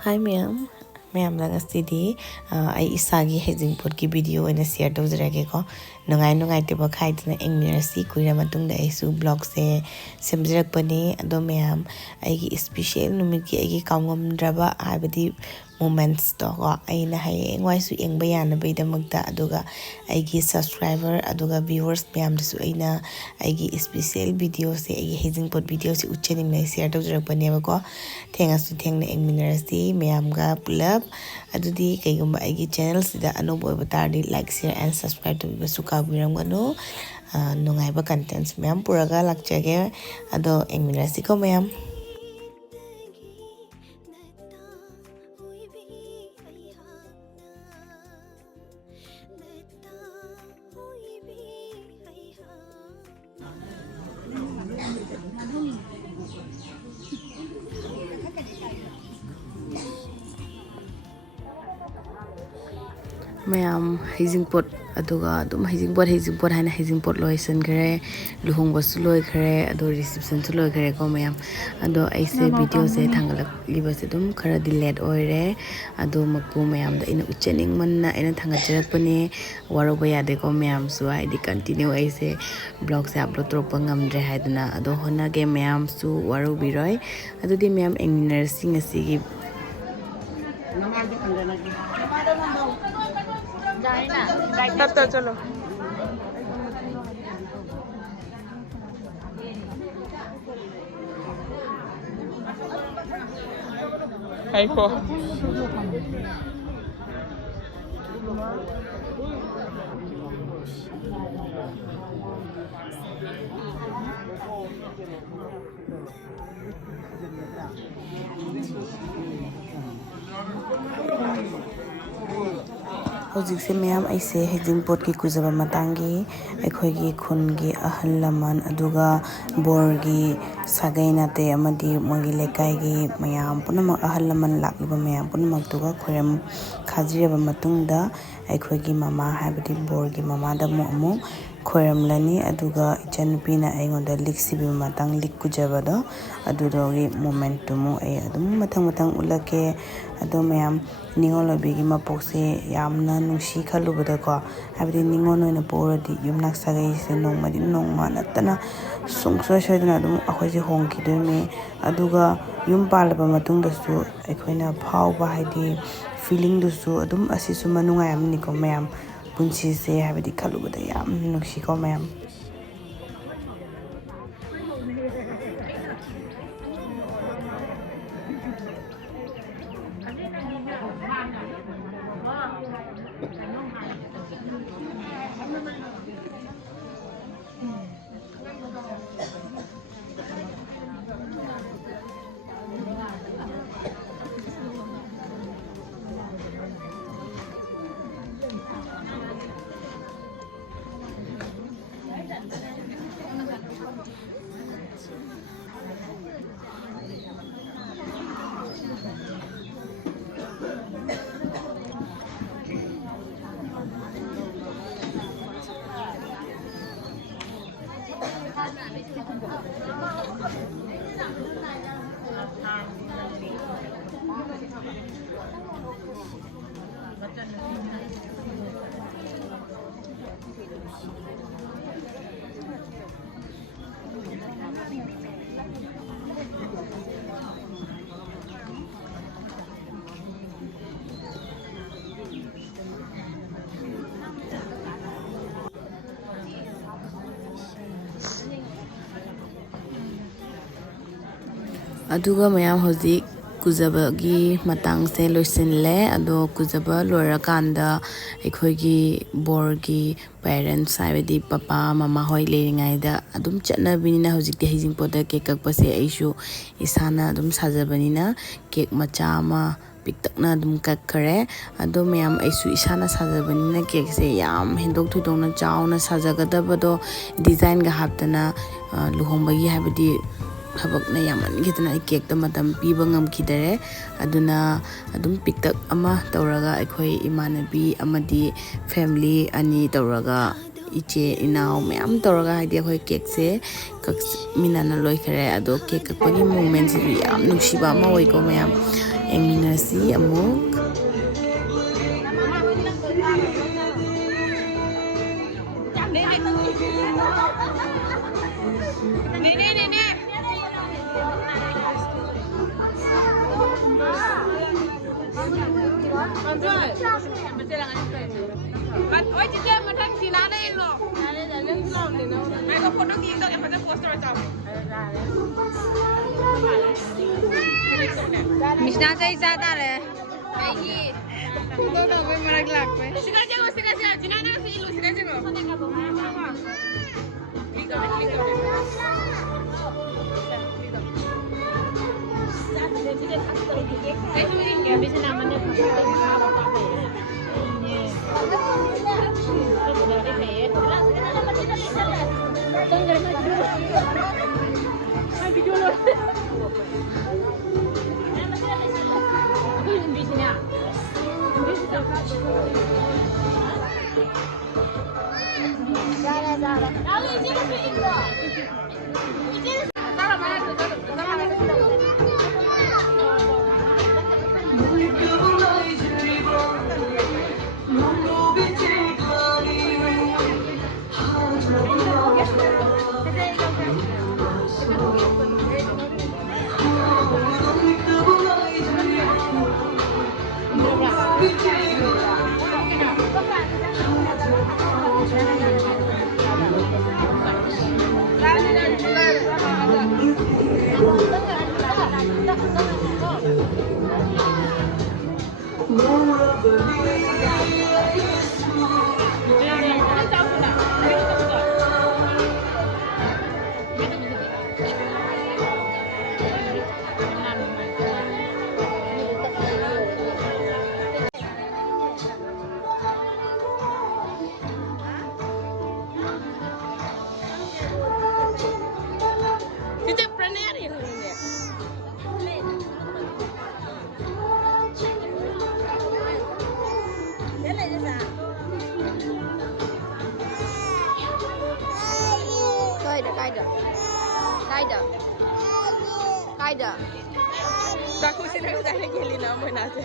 Hi ma'am. Ma'am lang asidi ay isagi Heijingpot ki video ina share tawjrage ko nungai te bakhai tna engmirasi kuira matungda aisu blog se semjrakpani ado ma'am ai special numit ki ai kaungam draba habadi moments to ko aina hai engwai su engba yana beida magda aduga aigi subscriber aduga viewers ma'am su aina aigi special video se aigi Heijingpot video se uchening na share tawjrakpani ba thengasu thengna engminarasi ma'am ga pulap adudi kaigumba aigi channel sida anobo batardi like share and subscribe to bisu kabiramganu nungaiba contents ma'am puraga lakjage ado engminarasi ko ma'am Mayam Heijingpot aduga dum Heijingpot haina Heijingpot loisan gare luhung basu loi gare ado reception su loi gare ko mayam ado aise video se thangalak liba se dum khara delayed oire ado makpu mayam da ina uchening manna ina thangajarak pane waroba yade ko mayam su ai di continue aise blog se upload tropa ngamdre haiduna ado hona ge mayam su waro biroi ado di mayam engminer sing asigi तब तो चलो Aiko Hojikse mayam aise Heijingpot ki kujaba matangi ekhoigi khungi ahal laman aduga borgi sagaina te amadi mogi lekai gi mayam punamak ahal laman lakliba mayam punamak tuga khoram khajiraba matungda ekhoigi mama habadi borgi mama da mu khoram lani aduga ichanupina aingonda liksibi matang likkujaba do adudogi momentum ai adum matang ulake ado mayam ningol bigi mapokse yamna nungshi khalubada ko habdi ningon oina poradi yumnak sagai se nongmadi nongma natana sungso shoidana dum akhoje hongki deme aduga yum palaba matungda su ekhoina phawba haidi feeling du su adum asisu manunga yamni ko mayam punchi se habdi khalubada yam nungshi ko mayam aduga mayam hoji kujaba gi matang se loisinle ado kujaba lora kanda ekhoigi borgi parents saibedi papa mama hoi leringai da adum chatna binina hoji te Heijingpot da cake kakpase aishu isana adum sajabanina cake macha ma piktakna dum kakkare ado mayam aisu isana sajabanina cake se yam hendok thudongna chauna sajagadabado design ga haptana luhongbagi habadi habakna yaman gitna cake ta matam piba ngamkhidare aduna adum piktak ama tawraga ekhoi imanabi amadi family ani tawraga iche inaw mayam tawraga haidi ekhoi cake se minana loi khare ado cake kakpagi moment si yam nungsiba ma oi ko mayam Yengminasi amuk. Ôi chị xem mà thân chị ná đây rồi. Mày có phone đăng ký đâu em phải ra poster cho. Mishna say ज़्यादा है ये दोनों में मरक लग पे Sika jangan Cina na si Ilu sika jangan. bisa namanya Kita pernah hari ini. Kaida Takut sih nak cari gili nama nasi.